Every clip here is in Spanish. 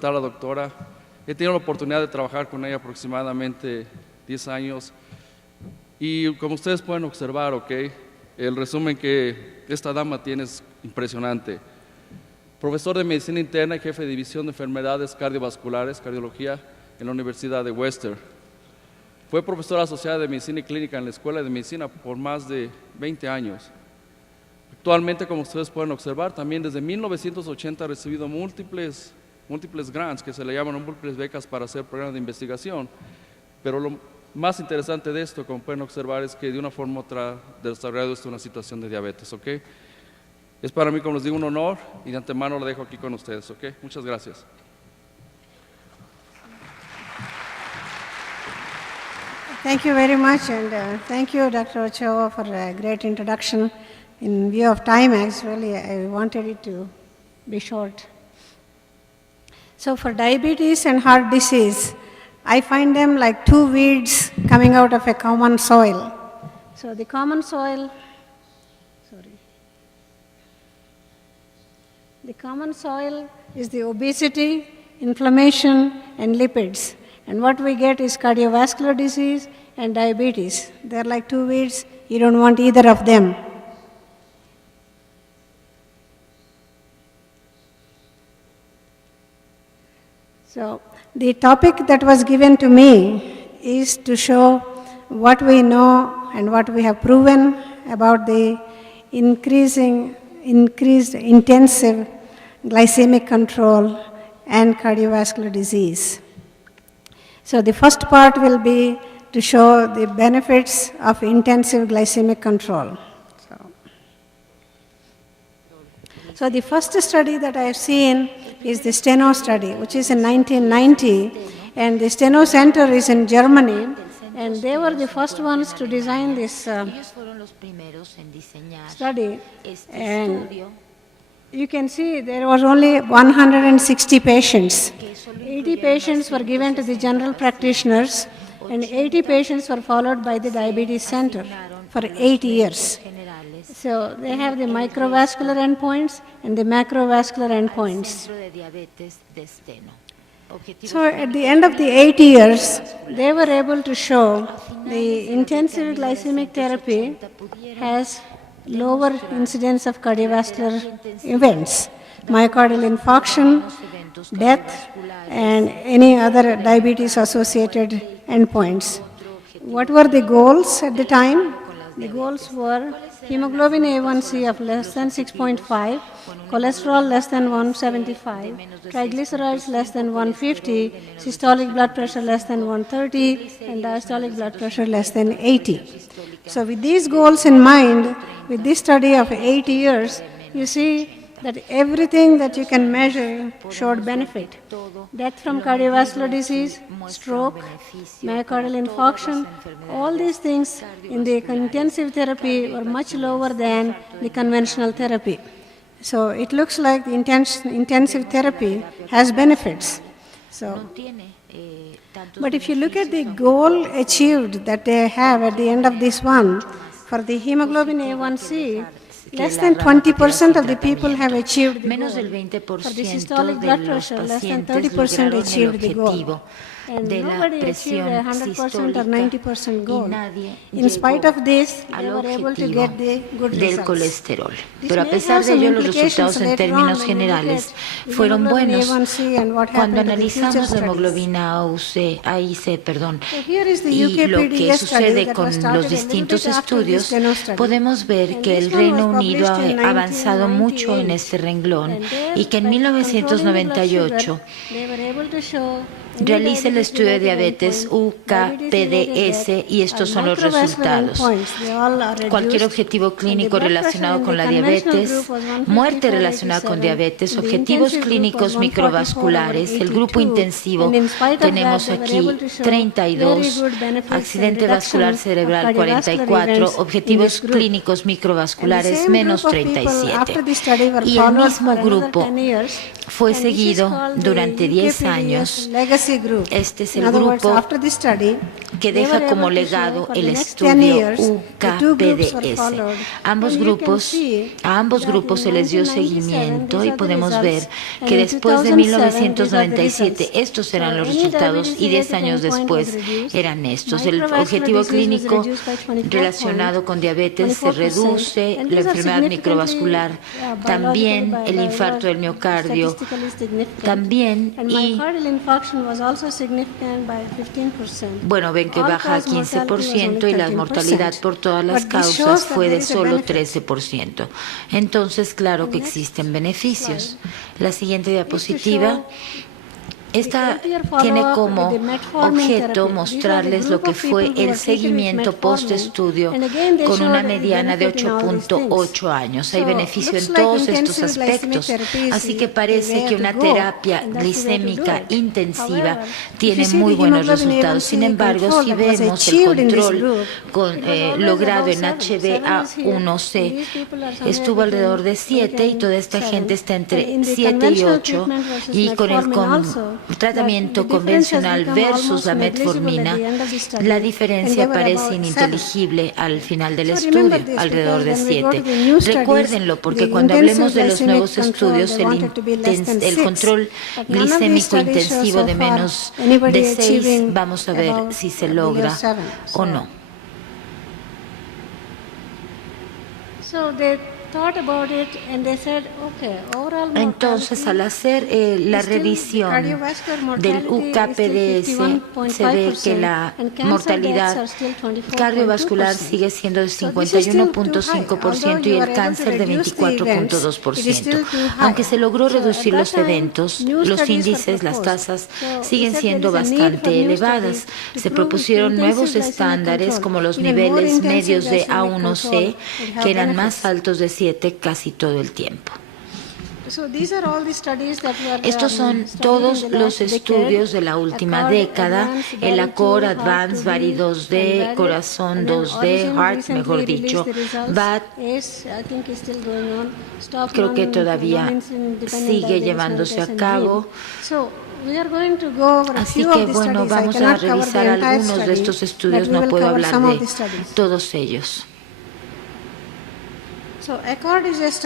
presentar a la doctora. He tenido la oportunidad de trabajar con ella aproximadamente 10 años y como ustedes pueden observar, el resumen que esta dama tiene es impresionante. Profesor de Medicina Interna y jefe de División de Enfermedades Cardiovasculares, Cardiología, en la Universidad de Western. Fue profesora asociada de Medicina y Clínica en la Escuela de Medicina por más de 20 años. Actualmente, como ustedes pueden observar, también desde 1980 ha recibido múltiples grants, que se le llaman múltiples becas para hacer programas de investigación. Pero lo más interesante de esto, como pueden observar, es que de una forma u otra ha desarrollado una situación de diabetes, Es para mí, como les digo, un honor y de antemano lo dejo aquí con ustedes, Muchas gracias. Thank you very much, and thank you, Dr. Ochoa, for a great introduction. In view of time, actually, I wanted it to be short. So for diabetes and heart disease, I find them like two weeds coming out of a common soil. So the common soil, the common soil is the obesity, inflammation, and lipids. And what we get is cardiovascular disease and diabetes. They're like two weeds, you don't want either of them. So the topic that was given to me is to show what we know and what we have proven about the increased intensive glycemic control and cardiovascular disease. So the first part will be to show the benefits of intensive glycemic control. So the first study that I have seen is the Steno study, which is in 1990, and the Steno Center is in Germany, and they were the first ones to design this study. And you can see there was only 160 patients. 80 patients were given to the general practitioners, and 80 patients were followed by the diabetes center for 8 years. So they have the microvascular endpoints and the macrovascular endpoints. So at the end of the 8 years, they were able to show the intensive glycemic therapy has lower incidence of cardiovascular events, myocardial infarction, death, and any other diabetes-associated endpoints. What were the goals at the time? The goals were hemoglobin A1C of less than 6.5, cholesterol less than 175, triglycerides less than 150, systolic blood pressure less than 130, and diastolic blood pressure less than 80. So with these goals in mind, with this study of 8 years, you see that everything that you can measure showed benefit. Death from cardiovascular disease, stroke, myocardial infarction, all these things in the intensive therapy were much lower than the conventional therapy. So it looks like the intensive therapy has benefits. But if you look at the goal achieved that they have at the end of this one, for the hemoglobin A1C, less than 20% of the people have achieved the goal. For the systolic blood pressure, less than 30% achieved the goal. And nobody achieved 100% or 90% goal. In spite of this, they were able to get the good results. Colesterol. Pero a pesar de ello, los resultados en términos generales fueron buenos. Cuando analizamos la hemoglobina AIC, y lo que sucede con los distintos estudios, podemos ver que el Reino Unido ha avanzado mucho en este renglón y que en 1998 realiza el estudio de diabetes UKPDS y estos son los resultados. Cualquier objetivo clínico relacionado con la diabetes, muerte relacionada con diabetes, objetivos clínicos microvasculares, el grupo intensivo, tenemos aquí 32, accidente vascular cerebral 44, objetivos clínicos microvasculares menos 37. Y el mismo grupo fue seguido durante 10 años. Este es el grupo que deja como legado el estudio UKPDS. A ambos grupos se les dio seguimiento y podemos ver que después de 1997 estos eran los resultados y 10 años después eran estos. El objetivo clínico relacionado con diabetes se reduce, la enfermedad microvascular, también el infarto del miocardio, también y bueno, ven que baja a 15% y la mortalidad por todas las causas fue de solo 13%. Entonces, claro que existen beneficios. La siguiente diapositiva. Esta tiene como objeto mostrarles lo que fue el seguimiento post-estudio con una mediana de 8.8 años. Hay beneficio en todos estos aspectos, así que parece que una terapia glicémica intensiva tiene muy buenos resultados. Sin embargo, si vemos el control logrado en HbA1c, estuvo alrededor de 7 y toda esta gente está entre 7 y 8 y con el tratamiento convencional versus la metformina, la diferencia parece ininteligible al final del estudio, alrededor de 7. Recuérdenlo, porque cuando hablemos de los nuevos estudios, el control glicémico intensivo de menos de 6, vamos a ver si se logra o no. Entonces, al hacer la revisión del UKPDS, se ve que la mortalidad cardiovascular sigue siendo de 51.5% y el cáncer de 24.2%. Aunque se logró reducir los eventos, los índices, las tasas siguen siendo bastante elevadas. Se propusieron nuevos estándares como los niveles medios de A1C, que eran más altos de 7 casi todo el tiempo. Estos son todos los estudios de la última década, el ACOR, Advance, Vari 2D, Corazón 2D, Heart, mejor dicho, BAT, creo que todavía sigue llevándose a cabo. Así que bueno, vamos a revisar algunos de estos estudios, no puedo hablar de todos ellos.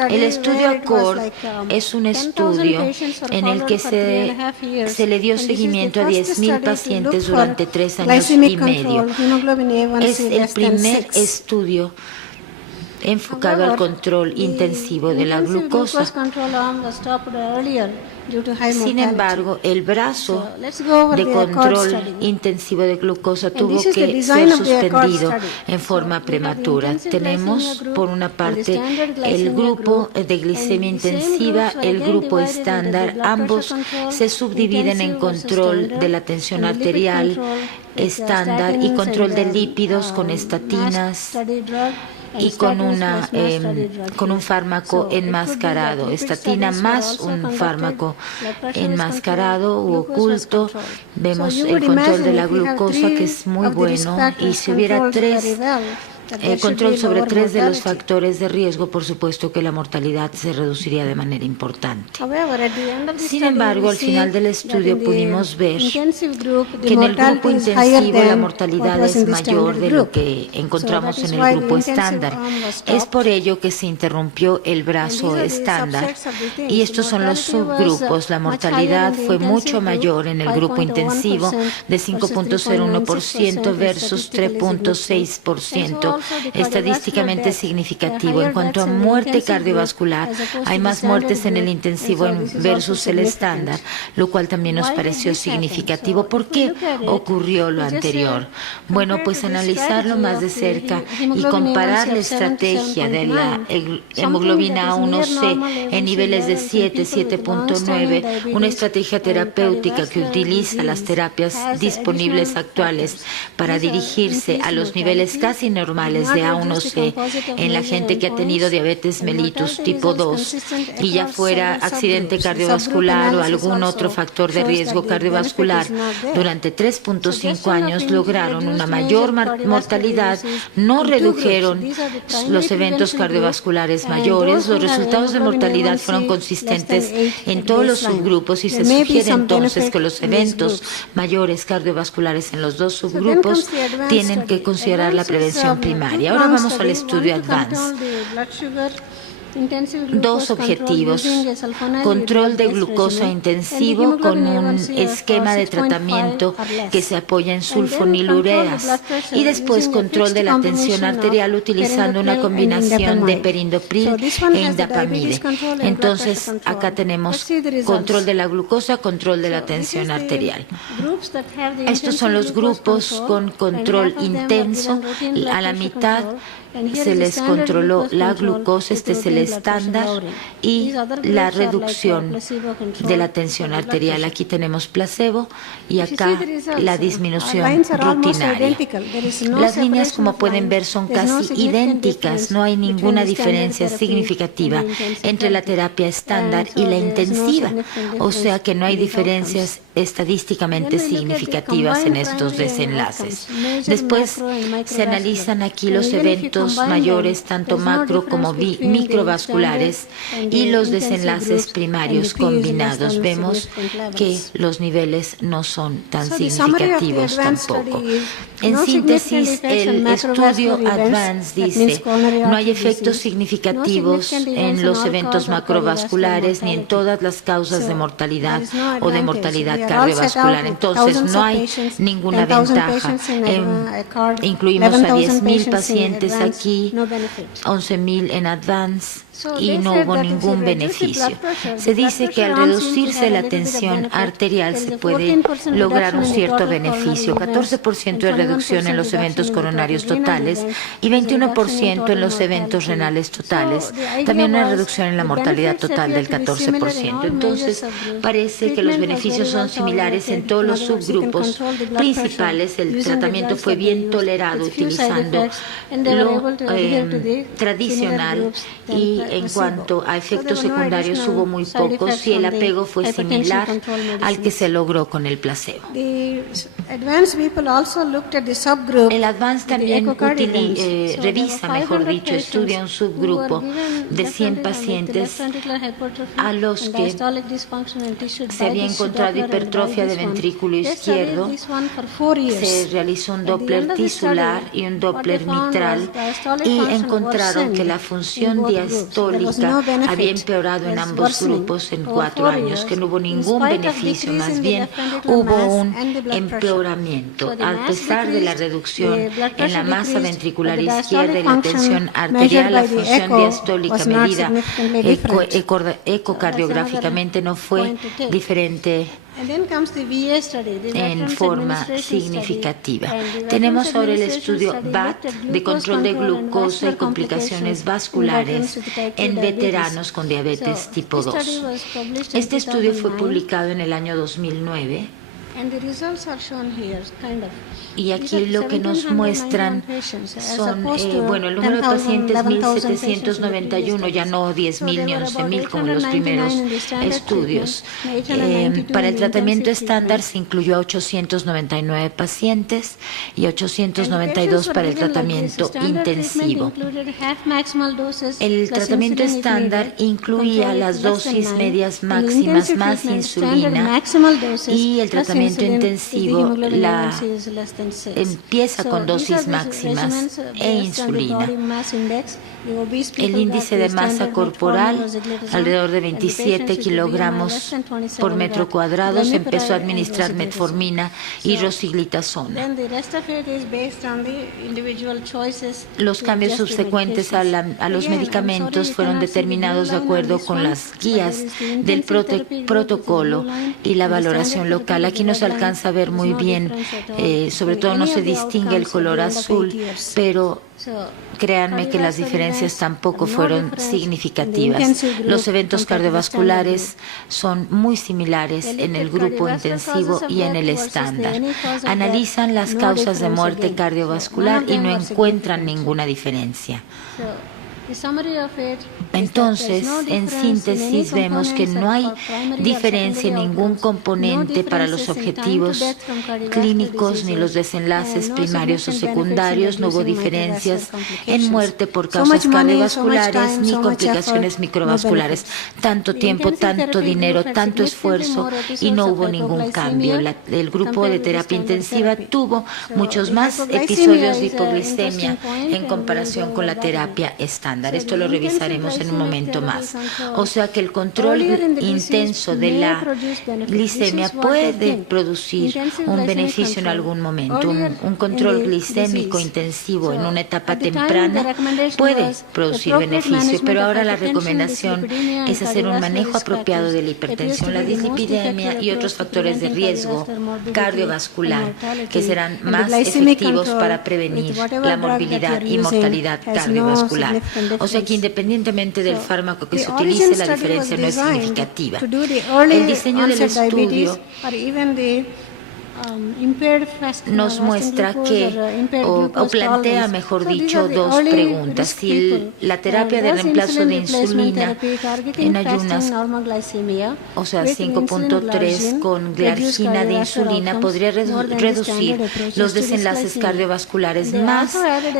El estudio ACORD es un estudio en el que se le dio seguimiento a 10,000 pacientes durante 3 años y medio. Es el primer estudio enfocado al control intensivo de la glucosa. Sin embargo, el brazo de control intensivo de glucosa tuvo que ser suspendido en forma prematura. Tenemos, por una parte, el grupo de glicemia intensiva, el grupo estándar. Ambos se subdividen en control de la tensión arterial estándar y control de lípidos con estatinas y con un fármaco enmascarado, estatina más un fármaco enmascarado u oculto. Vemos el control de la glucosa, que es muy bueno, y si hubiera control sobre 3 de los factores de riesgo, por supuesto que la mortalidad se reduciría de manera importante. Sin embargo, al final del estudio pudimos ver que en el grupo intensivo la mortalidad es mayor de lo que encontramos en el grupo estándar. Es por ello que se interrumpió el brazo estándar. Y estos son los subgrupos. La mortalidad fue mucho mayor en el grupo intensivo, de 5.01% versus 3.6%. Estadísticamente significativo. En cuanto a muerte cardiovascular, hay más muertes en el intensivo versus el estándar, lo cual también nos pareció significativo. ¿Por qué ocurrió lo anterior? Bueno, pues analizarlo más de cerca y comparar la estrategia de la hemoglobina A1C en niveles de 7, 7.9, una estrategia terapéutica que utiliza las terapias disponibles actuales para dirigirse a los niveles casi normales normales de A1C en la gente que ha tenido diabetes mellitus tipo 2 y ya fuera accidente cardiovascular o algún otro factor de riesgo cardiovascular, durante 3.5 años lograron una mayor mortalidad, no redujeron los eventos cardiovasculares mayores, los resultados de mortalidad fueron consistentes en todos los subgrupos y se sugiere entonces que los eventos mayores cardiovasculares en los dos subgrupos tienen que considerar la prevención primaria. Ahora vamos al estudio ADVANCE. Dos objetivos: control de glucosa intensivo con un esquema de tratamiento que se apoya en sulfonilureas y después control de la tensión arterial utilizando una combinación de perindopril e indapamide. Entonces, acá tenemos control de la glucosa, control de la tensión arterial. Estos son los grupos con control intenso. A la mitad se les controló la glucosa, este es el estándar, y la reducción de la tensión arterial. Aquí tenemos placebo y acá la disminución rutinaria. Las líneas, como pueden ver, son casi idénticas. No hay ninguna diferencia significativa entre la terapia estándar y la intensiva, o sea que no hay diferencias estadísticamente significativas en estos desenlaces. Después se analizan aquí los eventos mayores, tanto macro como microvasculares, y los desenlaces primarios combinados. Vemos que los niveles no son tan significativos tampoco. En síntesis, el estudio ADVANCE dice: no hay efectos significativos en los eventos macrovasculares ni en todas las causas de mortalidad o de mortalidad cardiovascular. Entonces, no hay ninguna ventaja. Incluimos a 10,000 pacientes aquí, 11,000 en ADVANCE, y no hubo ningún beneficio. Se dice que al reducirse la tensión arterial se puede lograr un cierto beneficio: 14% de reducción en los eventos coronarios totales y 21% en los eventos renales totales. También una reducción en la mortalidad total del 14%. Entonces, parece que los beneficios son similares en todos los subgrupos principales. El tratamiento fue bien tolerado utilizando lo tradicional, y en cuanto a efectos secundarios hubo muy pocos, y el apego fue similar al que se logró con el placebo. El ADVANCE también revisa, mejor dicho, estudia un subgrupo de 100 pacientes a los que se había encontrado hipertrofia de ventrículo izquierdo. Se realizó un Doppler tisular y un Doppler mitral y encontraron que la función diastólica había empeorado en ambos grupos en 4 años, que no hubo ningún beneficio, más bien hubo un empeoramiento. A pesar de la reducción en la masa ventricular izquierda y la tensión arterial, la función diastólica medida ecocardiográficamente no fue diferente en forma significativa. Tenemos ahora el estudio BAT de control de glucosa y complicaciones vasculares en veteranos con diabetes tipo 2. Este estudio fue publicado en el año 2009. Y aquí lo que nos muestran son, el número de pacientes 1.791, ya no 10,000 ni 11,000 como en los primeros estudios. Para el tratamiento estándar se incluyó a 899 pacientes y 892 para el tratamiento intensivo. El tratamiento estándar incluía las dosis medias máximas más insulina, y el tratamiento intensivo empieza con dosis máximas e insulina. El índice de masa corporal, alrededor de 27 kilogramos por metro cuadrado, se empezó a administrar metformina y rosiglitazona. Los cambios subsecuentes a los medicamentos fueron determinados de acuerdo con las guías del protocolo y la valoración local. Aquí nos no se alcanza a ver muy bien, sobre todo no se distingue el color azul, pero créanme que las diferencias tampoco fueron significativas. Los eventos cardiovasculares son muy similares en el grupo intensivo y en el estándar. Analizan las causas de muerte cardiovascular y no encuentran ninguna diferencia. Entonces, en síntesis, vemos que no hay diferencia en ningún componente para los objetivos clínicos ni los desenlaces primarios o secundarios. No hubo diferencias en muerte por causas cardiovasculares ni complicaciones microvasculares. Tanto tiempo, tanto dinero, tanto esfuerzo y no hubo ningún cambio. El grupo de terapia intensiva tuvo muchos más episodios de hipoglicemia en comparación con la terapia estándar. Esto lo revisaremos en un momento más. O sea que el control intenso de la glicemia puede producir un beneficio en algún momento. Un control glicémico intensivo en una etapa temprana puede producir beneficio, pero ahora la recomendación es hacer un manejo apropiado de la hipertensión, la dislipidemia y otros factores de riesgo cardiovascular que serán más efectivos para prevenir la morbilidad y mortalidad cardiovascular. O sea que independientemente del fármaco que se utilice, la diferencia no es significativa. El diseño del estudio nos muestra que, o plantea, mejor dicho, dos preguntas. Si la terapia de reemplazo de insulina en ayunas, o sea, 5.3 con glargina de insulina, podría reducir los desenlaces cardiovasculares más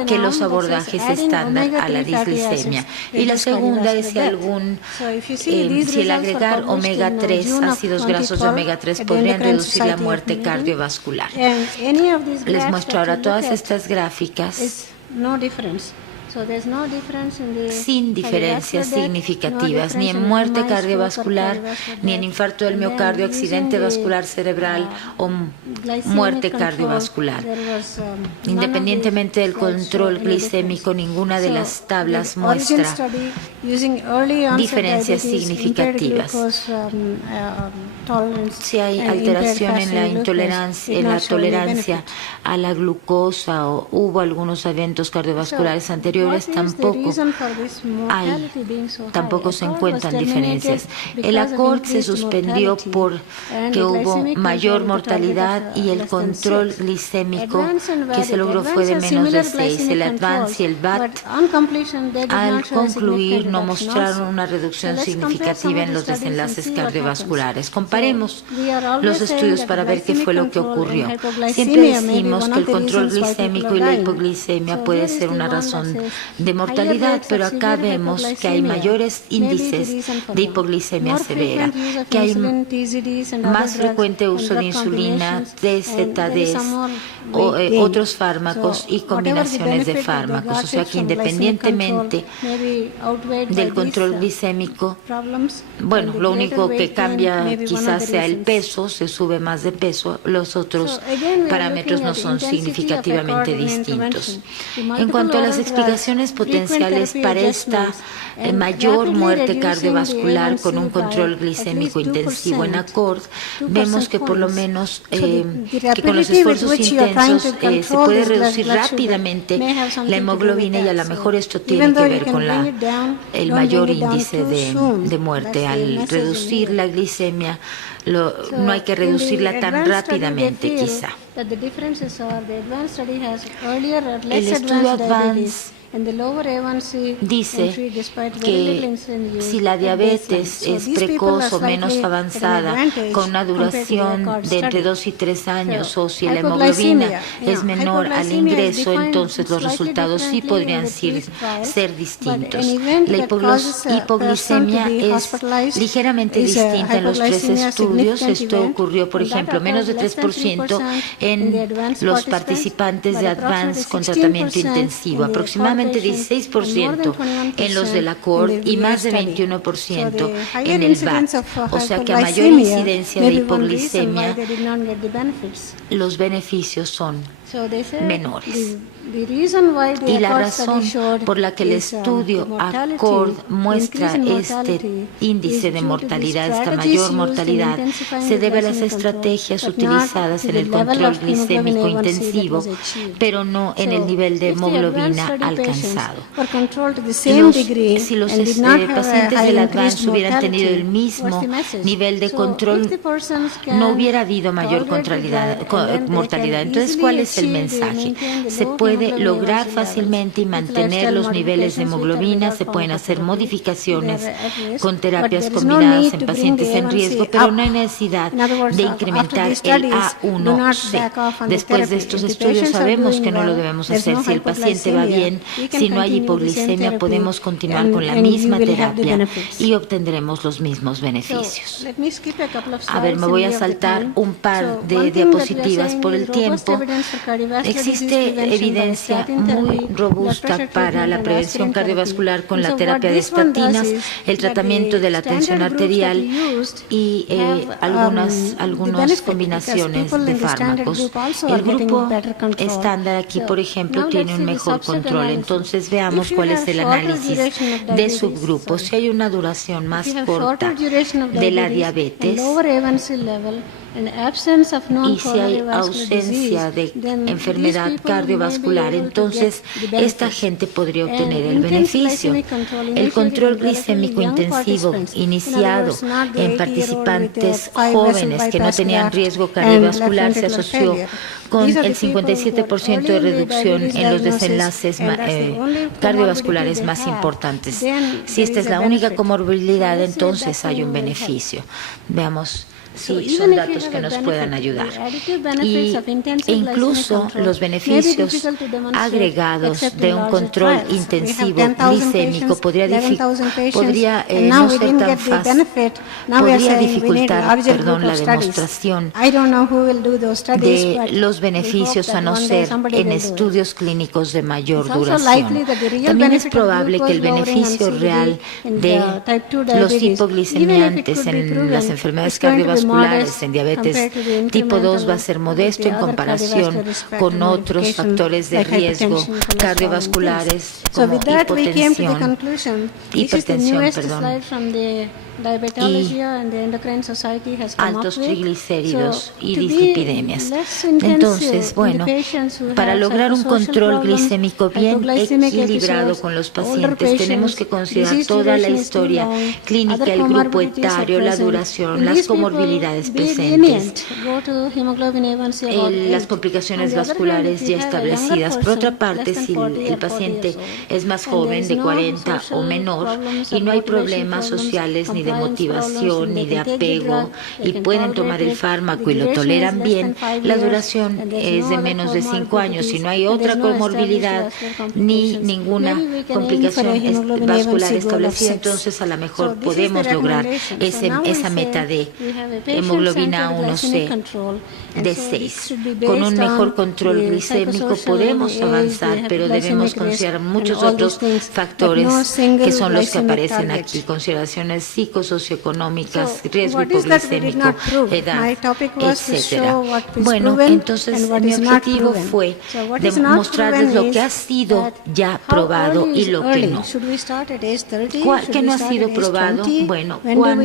que los abordajes estándar a la disglicemia. Y la segunda es si el agregar omega 3, ácidos grasos de omega 3, podrían reducir la muerte cardiovascular. Les muestro ahora todas estas gráficas sin diferencias significativas, ni en muerte cardiovascular, ni en infarto del miocardio, accidente vascular cerebral o muerte cardiovascular. Independientemente del control glicémico, ninguna de las tablas muestra diferencias significativas. Si hay alteración en la intolerancia, en la tolerancia a la glucosa o hubo algunos eventos cardiovasculares anteriores, tampoco se encuentran diferencias. El ACCORD se suspendió porque hubo mayor mortalidad y el control glicémico que se logró fue de menos de 6. El ADVANCE y el BAT, al concluir, no mostraron una reducción significativa en los desenlaces cardiovasculares. Comparemos los estudios para ver qué fue lo que ocurrió. Siempre decimos que el control glicémico y la hipoglicemia puede ser una razón de mortalidad, pero acá vemos que hay mayores índices de hipoglicemia severa, que hay más frecuente uso de insulina, TZDs, otros fármacos y combinaciones de fármacos. O sea que independientemente del control glicémico, bueno, lo único que cambia quizás sea el peso, se sube más de peso, los otros parámetros no son significativamente distintos. En cuanto a las explicaciones potenciales para esta mayor muerte cardiovascular con un control glicémico intensivo en ACCORD, vemos que por lo menos que con los esfuerzos intensos se puede reducir rápidamente la hemoglobina y a lo mejor esto tiene que ver con el mayor índice de muerte. Al reducir la glicemia, no hay que reducirla tan rápidamente quizá. El estudio ADVANCE dice que si la diabetes es precoz o menos avanzada, con una duración de entre 2 y 3 años, o si la hemoglobina es menor al ingreso, entonces los resultados sí podrían ser distintos. La hipoglicemia es ligeramente distinta en los 3 estudios. Esto ocurrió, por ejemplo, menos de 3% en los participantes de ADVANCE con tratamiento intensivo, aproximadamente 16% en los del ACCORD y más de 21% en el BAT. O sea que a mayor incidencia de hipoglicemia, los beneficios son menores. Y la razón por la que el estudio ACCORD muestra este índice de mortalidad, esta mayor mortalidad, se debe a las estrategias utilizadas en el control glicémico intensivo, pero no en el nivel de hemoglobina alcanzado. Si los pacientes del ADVANCE hubieran tenido el mismo nivel de control, no hubiera habido mayor mortalidad. Entonces, ¿cuál es el mensaje? Se puede lograr fácilmente y mantener los niveles de hemoglobina, se pueden hacer modificaciones con terapias combinadas en pacientes en riesgo, pero no hay necesidad de incrementar el A1C. Después de estos estudios sabemos que no lo debemos hacer. Si el paciente va bien, si no hay hipoglicemia, podemos continuar con la misma terapia y obtendremos los mismos beneficios. A ver, me voy a saltar un par de diapositivas por el tiempo. Existe evidencia muy robusta para la prevención cardiovascular con la terapia de estatinas, el tratamiento de la tensión arterial y algunas combinaciones de fármacos. El grupo estándar aquí, por ejemplo, tiene un mejor control. Entonces veamos cuál es el análisis de subgrupos. Si hay una duración más corta de la diabetes, y si hay ausencia de enfermedad cardiovascular, entonces esta gente podría obtener el beneficio. El control glicémico intensivo iniciado en participantes jóvenes que no tenían riesgo cardiovascular se asoció con el 57% de reducción en los desenlaces cardiovasculares más importantes. Si esta es la única comorbilidad, entonces hay un beneficio. Veamos si son datos que nos puedan ayudar. E incluso los beneficios agregados de un control intensivo glicémico podría no ser tan fácil, podría dificultar, la demostración de los beneficios a no ser en estudios clínicos de mayor duración. También es probable que el beneficio real de los hipoglicemiantes en las enfermedades cardiovasculares en diabetes tipo 2 va a ser modesto en comparación con otros factores de riesgo cardiovasculares como hipertensión, y altos triglicéridos y dislipidemias. Entonces, para lograr un control glicémico bien equilibrado con los pacientes, tenemos que considerar toda la historia clínica, el grupo etario, la duración, las comorbilidades presentes, las complicaciones vasculares ya establecidas. Por otra parte, si el paciente es más joven, de 40 o menor, y no hay problemas sociales ni de motivación ni de apego y pueden tomar el fármaco y lo toleran bien, la duración es de menos de 5 años. Si no hay otra comorbilidad ni ninguna complicación vascular establecida, entonces a lo mejor podemos lograr esa meta de hemoglobina A1C de 6. Con un mejor control glicémico podemos avanzar, pero debemos considerar muchos otros factores que son los que aparecen aquí: consideraciones psicosocioeconómicas, riesgo hipoglicémico, edad, etcétera. Entonces mi objetivo fue demostrarles lo que ha sido ya probado y lo que no. ¿Qué no ha sido probado? Cuán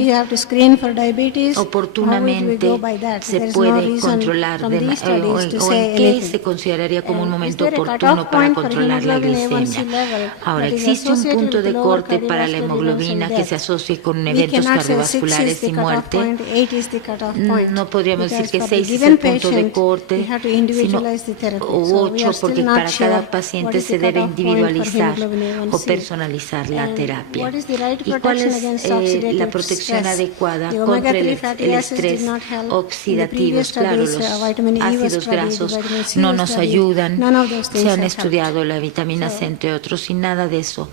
oportunamente se puede controlar o en qué se consideraría como un momento oportuno para controlar la glicemia. Ahora, existe un punto de corte para la hemoglobina que se asocie con eventos cardiovasculares y muerte. No podríamos decir que 6 es el punto de corte, sino 8, porque para cada paciente se debe individualizar o personalizar la terapia. ¿Y cuál es la protección adecuada contra el estrés oxidativo? Claro, los ácidos grasos no nos ayudan. Se han estudiado la vitamina C, entre otros, y nada de eso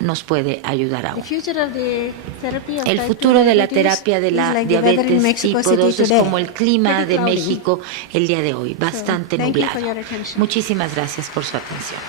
nos puede ayudar aún. El futuro de la terapia de la diabetes tipo 2 es como el clima de México el día de hoy, bastante nublado. Muchísimas gracias por su atención.